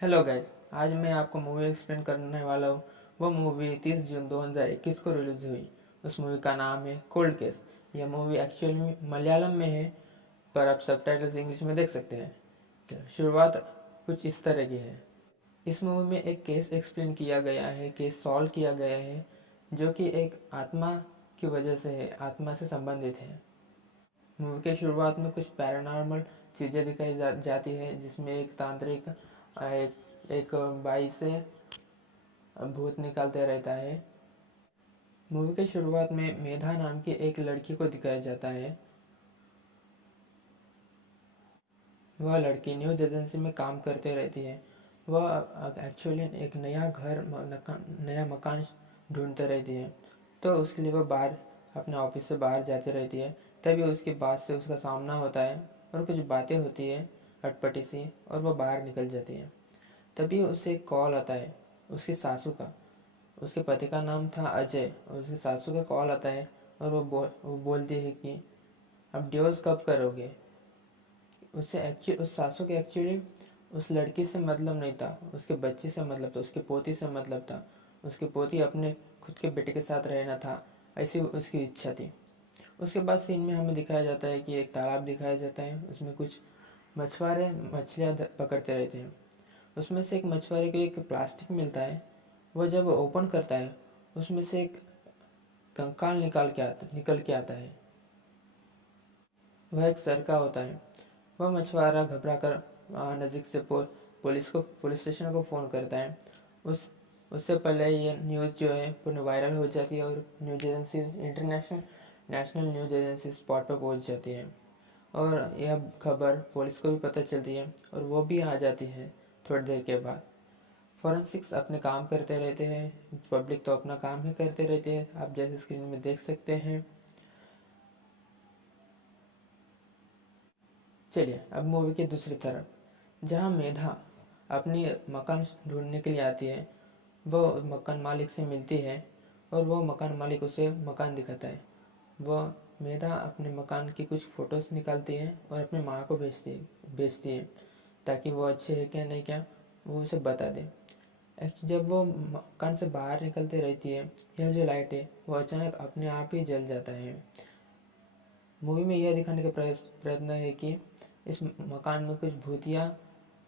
Hello guys. आज मैं आपको मूवी एक्सप्लेन करने वाला हूँ। वो मूवी 30 जून 2021 को रिलीज हुई। उस मूवी का नाम है कोल्ड केस। यह मूवी एक्चुअली में मलयालम में है, पर आप सबटाइटल्स इंग्लिश में देख सकते हैं। शुरुआत कुछ इस तरह की है। इस मूवी में एक केस एक्सप्लेन किया गया है, केस सॉल्व किया गया है, जो कि एक आत्मा की वजह से है, आत्मा से संबंधित है। मूवी के शुरुआत में कुछ पैरानॉर्मल चीज़ें दिखाई जाती है, जिसमें एक तांत्रिक एक बाई से भूत निकालते रहता है। मूवी के शुरुआत में मेधा नाम की एक लड़की को दिखाया जाता है। वह लड़की न्यूज एजेंसी में काम करते रहती है। वह एक्चुअली एक नया मकान ढूंढते रहती है। तो उसके लिए वह बाहर अपने ऑफिस से बाहर जाती रहती है। तभी उसके बाद से उसका सामना होता है और कुछ बातें होती है अटपटी सी, और वह बाहर निकल जाती है। तभी उसे एक कॉल आता है उसकी सासू का। उसके पति का नाम था अजय, और उसकी सासू का कॉल आता है और वो बोलती है कि अब डिवोर्स कब करोगे। उस सासू के एक्चुअली उस लड़की से मतलब नहीं था, उसके बच्चे से मतलब था, उसके पोती से मतलब था। उसके पोती अपने खुद के बेटे के साथ रहना था, ऐसी उसकी इच्छा थी। उसके बाद सीन में हमें दिखाया जाता है कि एक तालाब दिखाया जाता है। उसमें कुछ मछुआरे मछलियाँ पकड़ते रहते हैं। उसमें से एक मछुआरे को एक प्लास्टिक मिलता है। वह जब ओपन करता है, उसमें से एक कंकाल निकल के आता है। वह एक सर का होता है। वह मछुआरा घबरा कर नज़दीक से पुलिस स्टेशन को फ़ोन करता है। उस उससे पहले ये न्यूज़ जो है पूरी वायरल हो जाती है, और news agency national news agency spot पर पहुंच जाती है। और यह खबर पुलिस को भी पता चलती है, और वो भी आ जाती है थोड़ी देर के बाद। फॉरेंसिक्स अपने काम करते रहते हैं, पब्लिक तो अपना काम ही करते रहते हैं, आप जैसे स्क्रीन में देख सकते हैं। चलिए अब मूवी की दूसरी तरफ, जहाँ मेधा अपनी मकान ढूंढने के लिए आती है। वो मकान मालिक से मिलती है, और वो मकान मालिक उसे मकान दिखाता है। वह मेधा अपने मकान की कुछ फ़ोटोज़ निकालती है और अपनी माँ को भेजती है, ताकि वो अच्छे है क्या नहीं क्या वो उसे बता दे। जब वो मकान से बाहर निकलते रहती है, यह जो लाइट है वो अचानक अपने आप ही जल जाता है। मूवी में यह दिखाने का प्रयत्न है कि इस मकान में कुछ भूतिया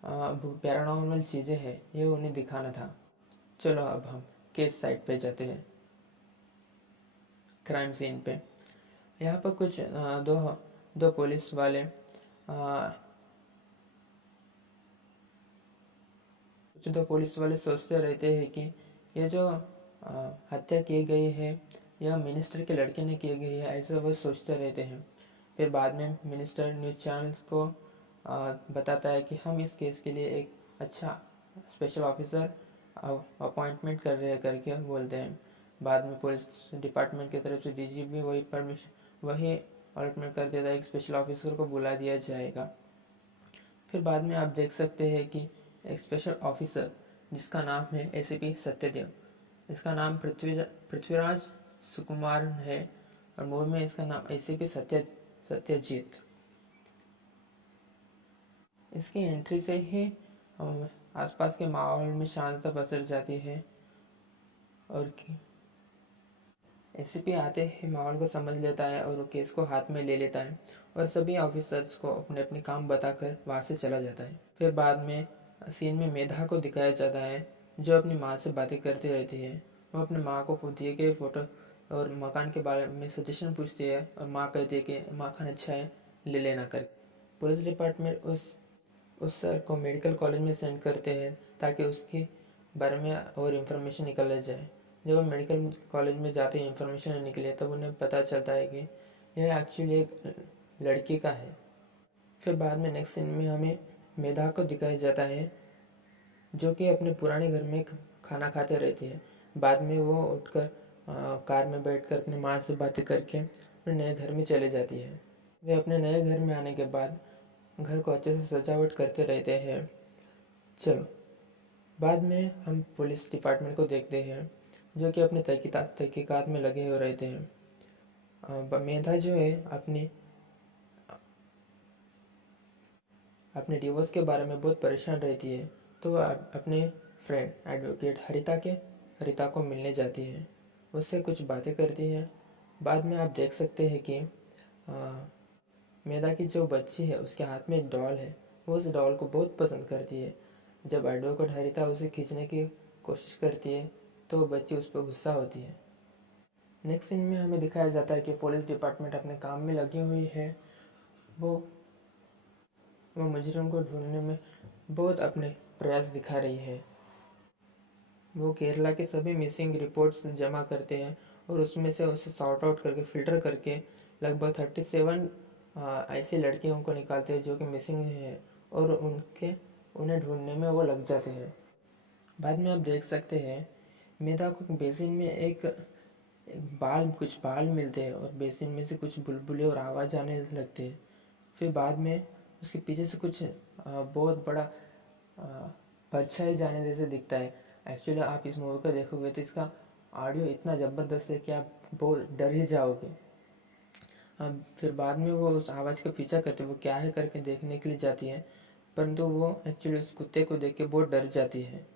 पैरानॉर्मल चीज़ें हैं, ये उन्हें दिखाना था। चलो अब हम केस साइट पे जाते हैं, क्राइम सीन पे। यहाँ पर कुछ दो दो पुलिस वाले कुछ दो पुलिस वाले सोचते रहते हैं कि ये जो हत्या की गई है, यह मिनिस्टर के लड़के ने की गई है, ऐसा वो सोचते रहते हैं। फिर बाद में मिनिस्टर न्यूज़ चैनल्स को बताता है कि हम इस केस के लिए एक अच्छा स्पेशल ऑफिसर अपॉइंटमेंट कर रहे हैं करके बोलते हैं। बाद में पुलिस डिपार्टमेंट की तरफ से डीजीपी वही अलॉटमेंट कर देता है, एक स्पेशल ऑफिसर को बुला दिया जाएगा। फिर बाद में आप देख सकते हैं कि एक स्पेशल ऑफिसर जिसका नाम है एसीपी सत्यदेव, इसका नाम पृथ्वीराज सुकुमार है, और मूवी में इसका नाम एसीपी सत्यजीत। इसकी एंट्री से ही आसपास के माहौल में शांतता पसर जाती है, और एसीपी आते ही माहौल को समझ लेता है और वो केस को हाथ में ले लेता है, और सभी ऑफिसर्स को अपने अपने काम बताकर वहाँ से चला जाता है। फिर बाद में सीन में मेधा को दिखाया जाता है, जो अपनी माँ से बातें करती रहती है। वो अपनी माँ को दिए गए फोटो और मकान के बारे में सजेशन पूछती है, और माँ कहती है कि मकान अच्छा है, ले लेना कर। पुलिस डिपार्टमेंट उस सर को मेडिकल कॉलेज में सेंड करते हैं, ताकि उसके बारे में और इन्फॉर्मेशन निकाला जाए। जब वो मेडिकल कॉलेज में जाते हैं, इन्फॉर्मेशन निकले, तब उन्हें पता चलता है कि यह एक्चुअली एक लड़की का है। फिर बाद में नेक्स्ट सीन में हमें मेधा को दिखाया जाता है, जो कि अपने पुराने घर में खाना खाते रहती है। बाद में वो उठकर कार में बैठकर अपनी माँ से बातें करके अपने नए घर में चले जाती है। वे अपने नए घर में आने के बाद घर को अच्छे से सजावट करते रहते हैं। चलो बाद में हम पुलिस डिपार्टमेंट को देखते हैं, जो कि अपने तहकीकात में लगे हुए रहते हैं। मेधा जो है अपने डिवोर्स के बारे में बहुत परेशान रहती है। तो वह अपने फ्रेंड एडवोकेट हरिता को मिलने जाती है, उससे कुछ बातें करती है। बाद में आप देख सकते हैं कि मेधा की जो बच्ची है उसके हाथ में एक डॉल है, वो उस डॉल को बहुत पसंद करती है। जब एडवोकेट हरिता उसे खींचने की कोशिश करती है तो वो बच्ची उस पर गुस्सा होती है। नेक्स्ट सीन में हमें दिखाया जाता है कि पुलिस डिपार्टमेंट अपने काम में लगी हुई है। वो मुजरिम को ढूंढने में बहुत अपने प्रयास दिखा रही है। वो केरला के सभी मिसिंग रिपोर्ट्स जमा करते हैं और उसमें से उसे सॉर्ट आउट करके फ़िल्टर करके लगभग 37 ऐसी लड़कियों को निकालते हैं जो कि मिसिंग हैं, और उन्हें ढूंढने में वो लग जाते हैं। बाद में आप देख सकते हैं मेधा को बेसिन में कुछ बाल मिलते हैं और बेसिन में से कुछ बुलबुले और आवाज़ आने लगते हैं। फिर बाद में उसके पीछे से कुछ बहुत बड़ा परछाई जाने जैसे दिखता है। एक्चुअली आप इस मूवी को देखोगे तो इसका ऑडियो इतना ज़बरदस्त है कि आप बहुत डर ही जाओगे। फिर बाद में वो उस आवाज़ का पीछा करते वो क्या है करके देखने के लिए जाती है, परंतु वो एक्चुअली उस कुत्ते को देख के बहुत डर जाती है।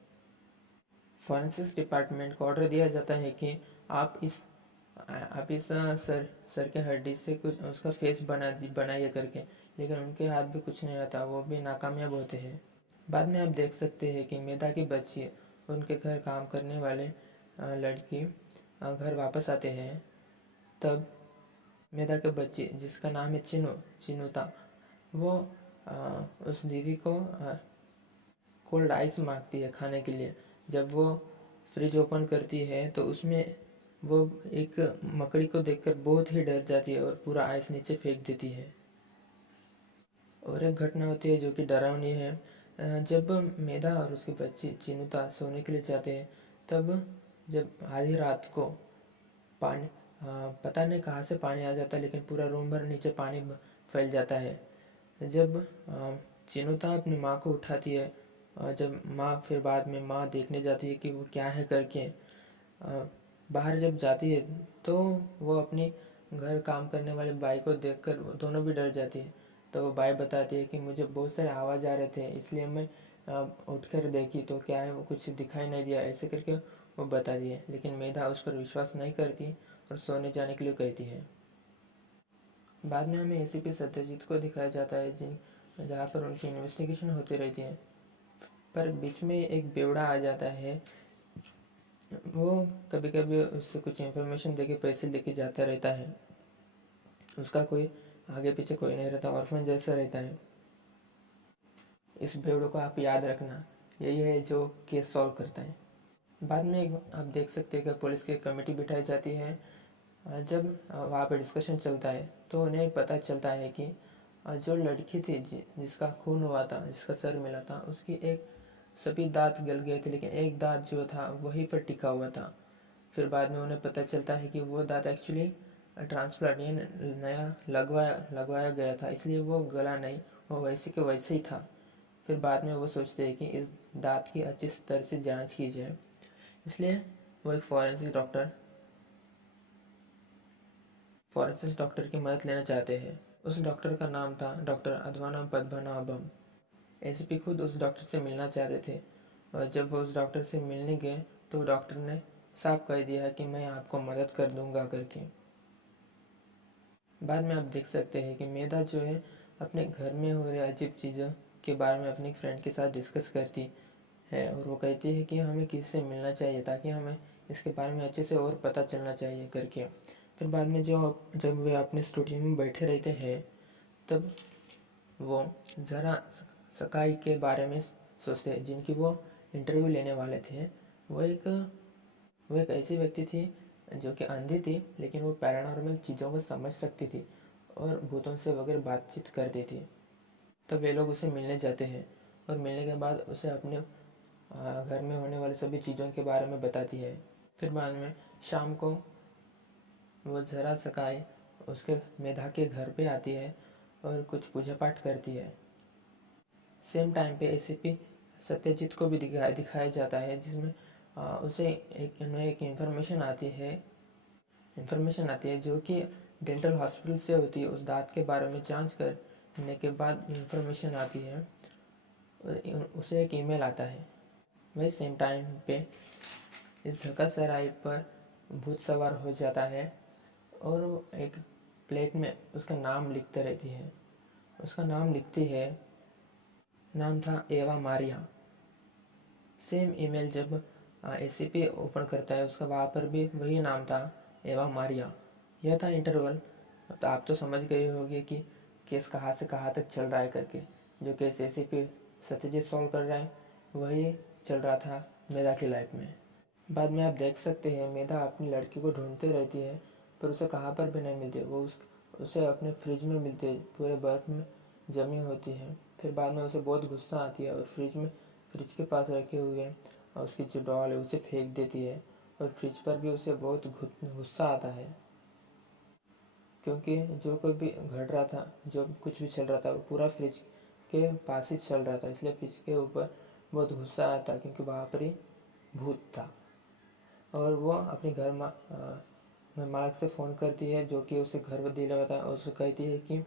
फॉरेंसिक्स डिपार्टमेंट को ऑर्डर दिया जाता है कि आप इस सर के हड्डी से कुछ उसका फेस बनाइए करके, लेकिन उनके हाथ भी कुछ नहीं आता, वो भी नाकामयाब होते हैं। बाद में आप देख सकते हैं कि मेधा की बच्ची उनके घर काम करने वाले लड़की घर वापस आते हैं। तब मेधा के बच्ची जिसका नाम है चिनुता, वो उस दीदी को कोल्ड आइस मांगती है खाने के लिए। जब वो फ्रिज ओपन करती है तो उसमें वो एक मकड़ी को देखकर बहुत ही डर जाती है और पूरा आइस नीचे फेंक देती है। और एक घटना होती है जो कि डरावनी है। जब मेधा और उसकी बच्ची चिनुता सोने के लिए जाते हैं, तब जब आधी रात को पानी पता नहीं कहाँ से पानी आ जाता है, लेकिन पूरा रूम भर नीचे पानी फैल जाता है। जब चिनुता अपनी माँ को उठाती है, जब माँ फिर बाद में माँ देखने जाती है कि वो क्या है करके, बाहर जब जाती है तो वो अपनी घर काम करने वाले बाई को देखकर दोनों भी डर जाती है। तो वो बाई बताती है कि मुझे बहुत सारे आवाज़ आ रहे थे, इसलिए मैं उठकर देखी तो क्या है वो कुछ दिखाई नहीं दिया, ऐसे करके वो बताती है। लेकिन मेधा उस पर विश्वास नहीं करती और सोने जाने के लिए कहती है। बाद में हमें एसीपी सत्यजीत को दिखाया जाता है जहाँ पर उनकी इन्वेस्टिगेशन होती रहती है, पर बीच में एक बेवड़ा आ जाता है। वो कभी कभी उससे कुछ इन्फॉर्मेशन देके पैसे लेके जाता रहता है। उसका कोई आगे पीछे कोई नहीं रहता, ऑर्फन जैसा रहता है। इस बेवड़े को आप याद रखना, यही है जो केस सॉल्व करता है। बाद में आप देख सकते हैं कि पुलिस की कमेटी बिठाई जाती है। जब वहाँ पे डिस्कशन चलता है तो उन्हें पता चलता है कि जो लड़की थी जिसका खून हुआ था, जिसका सर मिला था, उसकी सभी दांत गल गए थे, लेकिन एक दांत जो था वहीं पर टिका हुआ था। फिर बाद में उन्हें पता चलता है कि वो दांत एक्चुअली ट्रांसप्लांट यानी नया लगवाया गया था, इसलिए वो गला नहीं, वो वैसे के वैसे ही था। फिर बाद में वो सोचते हैं कि इस दांत की अच्छी तरह से जांच की जाए, इसलिए वो एक फॉरेंसिक डॉक्टर की मदद लेना चाहते हैं। उस डॉक्टर का नाम था डॉक्टर अध्वानम पद्मनाभम। एसीपी खुद उस डॉक्टर से मिलना चाहते थे, और जब वो उस डॉक्टर से मिलने गए तो डॉक्टर ने साफ कह दिया कि मैं आपको मदद कर दूंगा करके। बाद में आप देख सकते हैं कि मेधा जो है अपने घर में हो रहे अजीब चीज़ों के बारे में अपनी फ्रेंड के साथ डिस्कस करती है, और वो कहती है कि हमें किसी से मिलना चाहिए ताकि हमें इसके बारे में अच्छे से और पता चलना चाहिए करके। फिर बाद में जब वे अपने स्टूडियो में बैठे रहते हैं, तब वो ज़रा सकाई के बारे में सोचते हैं जिनकी वो इंटरव्यू लेने वाले थे। वो एक ऐसी व्यक्ति थी जो कि अंधी थी, लेकिन वो पैरानॉर्मल चीज़ों को समझ सकती थी और भूतों से वगैरह बातचीत करती थी। तब वे लोग उसे मिलने जाते हैं और मिलने के बाद उसे अपने घर में होने वाले सभी चीज़ों के बारे में बताती है। फिर बाद में शाम को वो ज़रा सकाई उसके मेधा के घर पे आती है और कुछ पूजा पाठ करती है। सेम टाइम पे एसीपी सत्यजीत को भी दिखाया जाता है, जिसमें उसे एक इन्फॉर्मेशन आती है जो कि डेंटल हॉस्पिटल से होती है। उस दांत के बारे में जांच करने के बाद इन्फॉर्मेशन आती है, उसे एक ईमेल आता है। वही सेम टाइम पे इस झका सराय पर भूत सवार हो जाता है और वो एक प्लेट में उसका नाम लिखते रहती है। उसका नाम लिखती है, नाम था एवा मारिया। सेम ईमेल जब एसीपी ओपन करता है उसका, वहाँ पर भी वही नाम था, एवा मारिया। यह था इंटरवल। तो आप तो समझ गए होंगे कि केस कहाँ से कहाँ तक चल रहा है करके। जो केस एसीपी सत्यजीत सॉल्व कर रहा है वही चल रहा था मेधा की लाइफ में। बाद में आप देख सकते हैं मेधा अपनी लड़की को ढूंढती रहती है पर उसे कहाँ पर भी नहीं मिलती। वो उसे अपने फ्रिज में मिलती है, पूरे बर्फ़ में जमी होती है। फिर बाद में उसे बहुत गुस्सा आती है और फ्रिज के पास रखे हुए और उसकी जो डॉल है उसे फेंक देती है। और फ्रिज पर भी उसे बहुत गुस्सा आता है क्योंकि जो कोई भी घट रहा था, जो कुछ भी चल रहा था वो पूरा फ्रिज के पास ही चल रहा था। इसलिए फ्रिज के ऊपर बहुत गुस्सा आया था क्योंकि वहाँ पर ही भूत था। और वो अपने घर मालिक से फ़ोन करती है जो कि उसे घर दिलवाता है और उसे कहती है कि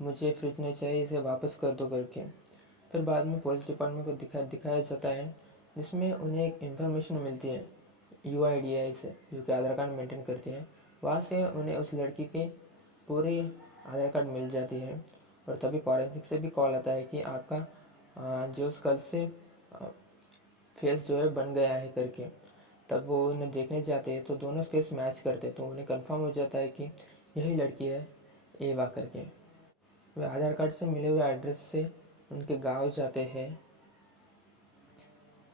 मुझे फ्रिज नहीं चाहिए, इसे वापस कर दो करके। फिर बाद में पुलिस डिपार्टमेंट को दिखाया जाता है जिसमें उन्हें एक इन्फॉर्मेशन मिलती है UIDAI से, जो कि आधार कार्ड मेंटेन करती है। वहाँ से उन्हें उस लड़की की पूरी आधार कार्ड मिल जाती है और तभी फॉरेंसिक से भी कॉल आता है कि आपका जो कल से फेस जो है बन गया है करके। तब वो उन्हें देखने जाते हैं तो दोनों फेस मैच करते, तो उन्हें कंफर्म हो जाता है कि यही लड़की है एवा करके। वे आधार कार्ड से मिले हुए एड्रेस से उनके गांव जाते हैं।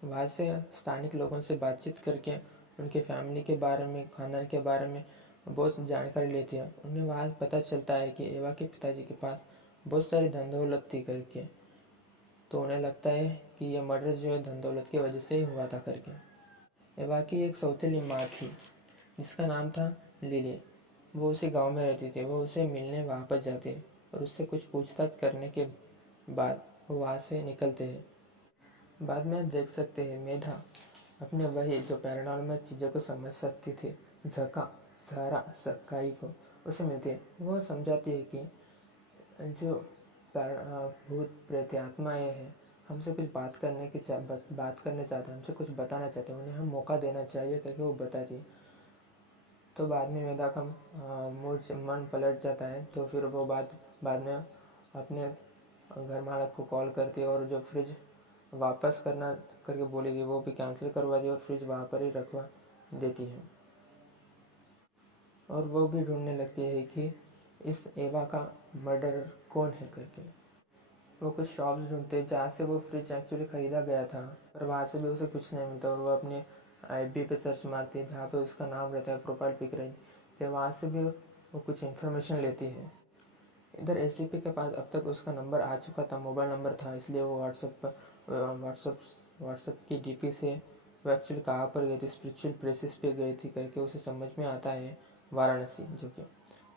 वहाँ से स्थानिक लोगों से बातचीत करके उनके फैमिली के बारे में, खानदान के बारे में बहुत जानकारी लेती है। उन्हें वहाँ पता चलता है कि एवा के पिताजी के पास बहुत सारी धन दौलत थी करके। तो उन्हें लगता है कि यह मर्डर जो है धन दौलत की वजह से ही हुआ था करके। एवा की एक सौतेली माँ थी जिसका नाम था लिली। वो उसी गांव में रहती थी। वो उसे मिलने वापस जाते और उससे कुछ पूछताछ करने के बाद वो वहाँ से निकलते हैं। बाद में आप देख सकते हैं मेधा अपने वही जो पैरानॉर्मल चीज़ों को समझ सकती थी, झका जहरा सक्काई को, उसे मिलती है। वो समझाती है कि जो भूत प्रेत आत्माएँ हैं हमसे कुछ बात करने चाहते हैं, हमसे कुछ बताना चाहते हैं, उन्हें हम मौका देना चाहिए करके वो बताती है। तो बाद में मेधा का मन पलट जाता है। तो फिर वो बाद में अपने घर मालिक को कॉल करती है और जो फ्रिज वापस करना करके बोली थी वो भी कैंसिल करवा दी और फ्रिज वहाँ पर ही रखवा देती है। और वो भी ढूंढने लगती है कि इस एवा का मर्डरर कौन है करके। वो कुछ शॉप्स ढूंढते हैं जहाँ से वो फ्रिज एक्चुअली ख़रीदा गया था, पर वहाँ से भी उसे कुछ नहीं मिलता। और वो अपने IB पे सर्च मारती है जहाँ पे उसका नाम रहता है, प्रोफाइल पिक रहती है, वहाँ से भी वो कुछ इन्फॉर्मेशन लेती है। इधर ACP के पास अब तक उसका नंबर आ चुका था, मोबाइल नंबर था, इसलिए वो व्हाट्सएप की DP से वो एक्चुअली कहाँ पर गई थी, स्पिरिचुअल प्लेसेस पे गई थी करके उसे समझ में आता है, वाराणसी जो कि।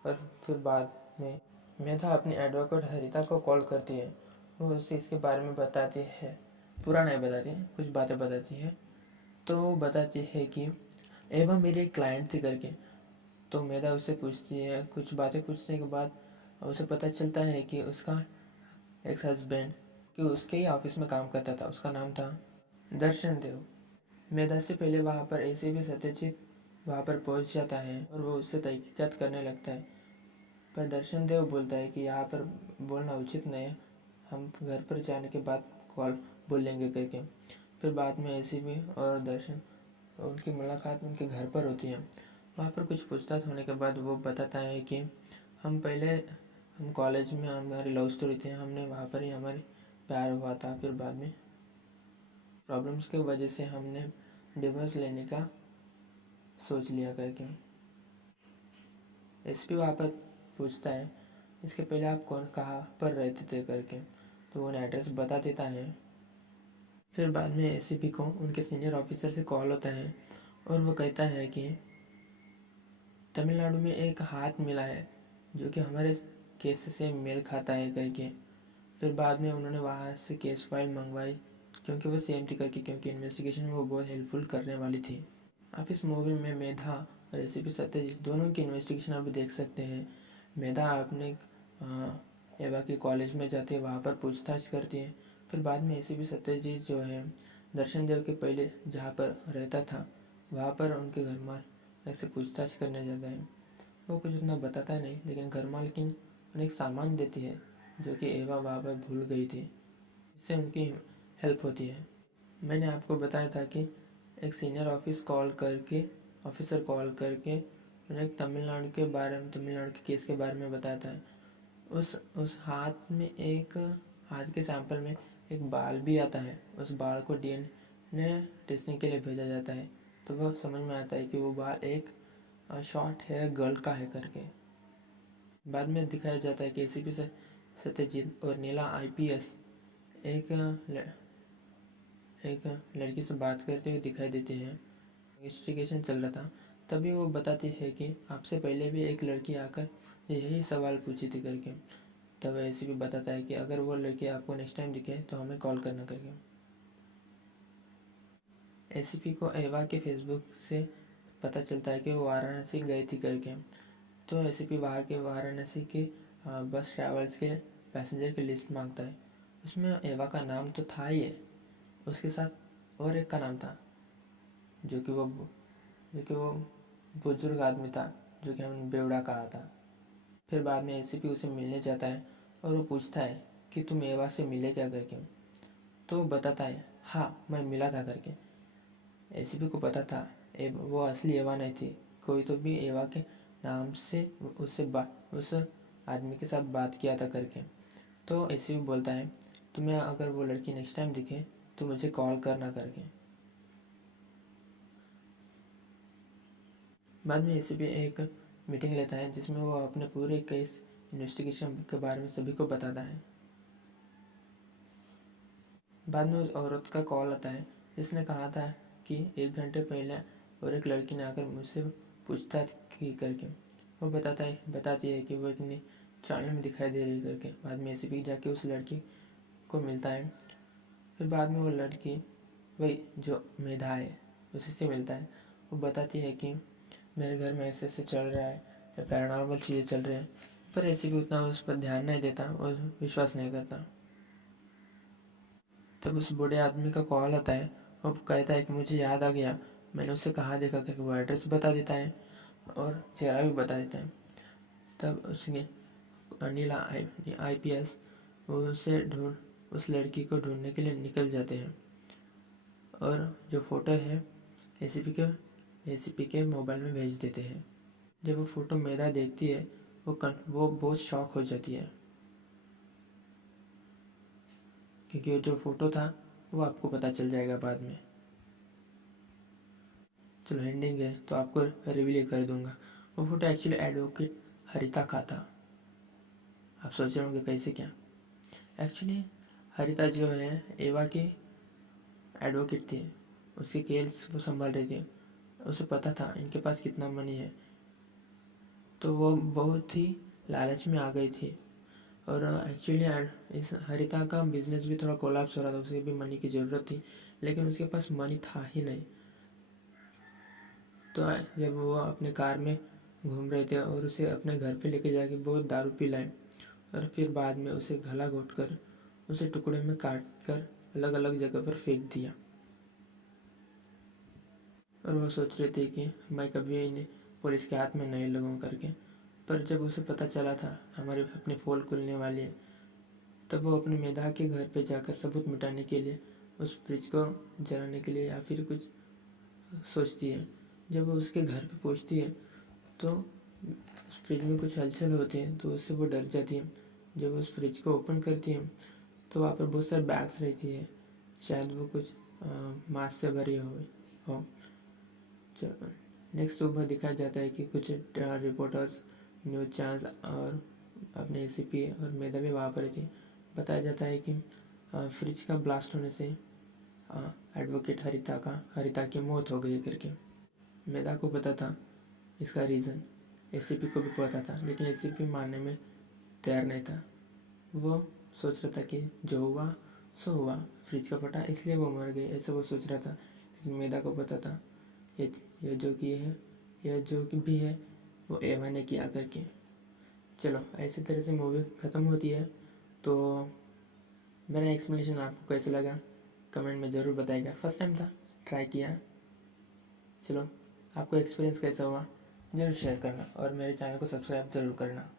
और फिर बाद में मेधा अपनी एडवोकेट हरिता को कॉल करती है। वो उसे इसके बारे में बताती है, पूरा नहीं बताती, कुछ बातें बताती है। तो वो बताती है कि एवा मेरी एक क्लाइंट थी करके। तो मेधा उससे पूछती है, कुछ बातें पूछने के बाद उसे पता चलता है कि उसका एक्स हस्बैंड कि उसके ही ऑफिस में काम करता था, उसका नाम था दर्शन देव। मेधा से पहले वहाँ पर ACP सत्यजीत वहाँ पर पहुँच जाता है और वो उससे तहकीकात करने लगता है। पर दर्शन देव बोलता है कि यहाँ पर बोलना उचित नहीं है, हम घर पर जाने के बाद कॉल बोल लेंगे करके। फिर बाद में ACP और दर्शन उनकी मुलाकात उनके घर पर होती है। वहाँ पर कुछ पूछताछ होने के बाद वो बताता है कि हम कॉलेज में हमारी लव स्टोरी थी, हमने वहाँ पर ही हमारी प्यार हुआ था। फिर बाद में प्रॉब्लम्स की वजह से हमने डिवोर्स लेने का सोच लिया करके। SP वहाँ पर पूछता है, इसके पहले आप कहाँ पर रहते थे करके। तो वो एड्रेस बता देता है। फिर बाद में ACP को उनके सीनियर ऑफिसर से कॉल होता है और वो कहता है कि तमिलनाडु में एक हाथ मिला है जो कि हमारे केस से मेल खाता है करके। फिर बाद में उन्होंने वहाँ से केस फाइल मंगवाई क्योंकि वो सेम थी करके, क्योंकि इन्वेस्टिगेशन में वो बहुत हेल्पफुल करने वाली थी। आप इस मूवी में मेधा और ACP सत्यजीत दोनों की इन्वेस्टिगेशन आप देख सकते हैं। मेधा अपने एवा के कॉलेज में जाती है, वहाँ पर पूछताछ करती है। फिर बाद में एसीपी सत्यजीत जो है दर्शन देव के पहले जहाँ पर रहता था वहाँ पर उनके घर माल से पूछताछ करने जाता है। वो कुछ उतना बताता नहीं, लेकिन घर मालकिन उन्हें एक सामान देती है जो कि एवा वहाँ पर भूल गई थी। इससे उनकी हेल्प होती है। मैंने आपको बताया था कि एक सीनियर ऑफिसर कॉल करके उन्हें तमिलनाडु के केस के बारे में बताया था। उस हाथ के सैंपल में एक बाल भी आता है। उस बाल को डीएनए टेस्टिंग के लिए भेजा जाता है, तो वह समझ में आता है कि वो बाल एक शॉर्ट हेयर गर्ल का है करके। बाद में दिखाया जाता है कि एसीपी से सत्यजीत और नीला आईपीएस एक लड़की से बात करते हुए दिखाई देते हैं। इन्वेस्टिगेशन चल रहा था, तभी वो बताती है कि आपसे पहले भी एक लड़की आकर यही सवाल पूछी थी करके। तब एसीपी बताता है कि अगर वो लड़की आपको नेक्स्ट टाइम दिखे तो हमें कॉल करना करके। एसीपी को एवा के फेसबुक से पता चलता है कि वो वाराणसी गई थी करके। तो एसीपी वहाँ के वाराणसी के बस ट्रैवल्स के पैसेंजर की लिस्ट मांगता है। उसमें एवा का नाम तो था ही है, उसके साथ और एक का नाम था जो कि वो बुजुर्ग आदमी था जो कि हमने बेवड़ा कहा था। फिर बाद में एसीपी उसे मिलने जाता है और वो पूछता है कि तुम एवा से मिले क्या करके। तो वो बताता है हाँ मैं मिला था करके। एसीपी को पता था वो असली एवा नहीं थी, कोई तो भी एवा के नाम से उस आदमी के साथ बात किया था करके। तो एसीपी बोलता है तुम्हें अगर वो लड़की नेक्स्ट टाइम दिखे तो मुझे कॉल करना करके। बाद में एसीपी एक मीटिंग लेता है जिसमें वो अपने पूरे केस इन्वेस्टिगेशन के बारे में सभी को बताता है। बाद में उस औरत का कॉल आता है जिसने कहा था कि 1 घंटे पहले और एक लड़की ने आकर मुझसे पूछताछ की करके। वो बताती है कि वो इतनी चैनल में दिखाई दे रही करके। बाद में एसीपी जाके उस लड़की को मिलता है। फिर बाद में वो लड़की वही जो मेधा है उसी से मिलता है। वो बताती है कि मेरे घर में ऐसे ऐसे चल रहा है, पैरानॉर्मल चीज़ें चल रही हैं, पर एसीपी उतना उस पर ध्यान नहीं देता और विश्वास नहीं करता। तब उस बूढ़े आदमी का कॉल आता है। वो कहता है कि मुझे याद आ गया, मैंने उससे कहाँ देखा करके। वो एड्रेस बता देता है और चेहरा भी बता देता है। तब उसने नीला आईपीएस उस लड़की को ढूंढने के लिए निकल जाते हैं और जो फोटो है एसीपी के मोबाइल में भेज देते हैं। जब वो फोटो मेधा देखती है वो बहुत शॉक हो जाती है, क्योंकि वो जो फोटो था वो आपको पता चल जाएगा बाद में। चलो एंडिंग है तो आपको रिवील कर दूंगा। वो फोटो एक्चुअली एडवोकेट हरिता का था। आप सोच रहे होंगे कैसे क्या। एक्चुअली हरिता जो है एवा की एडवोकेट थी, उसके केस वो संभाल रही थी। उसे पता था इनके पास कितना मनी है, तो वो बहुत ही लालच में आ गई थी। और एक्चुअली इस हरिता का बिजनेस भी थोड़ा कोलैप्स हो रहा था, उसे भी मनी की ज़रूरत थी, लेकिन उसके पास मनी था ही नहीं। तो जब वो अपने कार में घूम रहे थे और उसे अपने घर पे लेके जाके बहुत दारू पिलाए और फिर बाद में उसे गला घोट कर उसे टुकड़े में काट कर अलग अलग जगह पर फेंक दिया। और वो सोच रहे थे कि मैं कभी इन्हें पुलिस के हाथ में नहीं लगूँ करके। पर जब उसे पता चला था हमारी अपनी पोल खुलने वाली है, तब वो अपने मेधा के घर पे जाकर सबूत मिटाने के लिए उस फ्रिज को जलाने के लिए या फिर कुछ सोचती है। जब वो उसके घर पे पहुंचती है तो उस फ्रिज में कुछ हलचल होती है, तो उससे वो डर जाती है। जब वो उस फ्रिज को ओपन करती है तो वहाँ पर बहुत सारे बैग्स रहती है, शायद वो कुछ मांस से भरी हो। नेक्स्ट सुबह दिखाया जाता है कि कुछ रिपोर्टर्स, न्यूज़ चैनल्स और अपने एसीपी और मेधा भी वहाँ पर थी। बताया जाता है कि फ्रिज का ब्लास्ट होने से एडवोकेट हरिता की मौत हो गई करके। मेधा को पता था इसका रीज़न, एसीपी को भी पता था, लेकिन एसीपी मानने में तैयार नहीं था। वो सोच रहा था कि जो हुआ सो हुआ, फ्रिज का फटा इसलिए वो मर गए, ऐसा वो सोच रहा था। लेकिन मेधा को पता था ये जो कि भी है वो एवा ने किया करके। चलो ऐसी तरह से मूवी ख़त्म होती है। तो मेरा एक्सप्लेनेशन आपको कैसा लगा कमेंट में ज़रूर बताइएगा। फर्स्ट टाइम था, ट्राई किया। चलो, आपको एक्सपीरियंस कैसा हुआ ज़रूर शेयर करना और मेरे चैनल को सब्सक्राइब ज़रूर करना।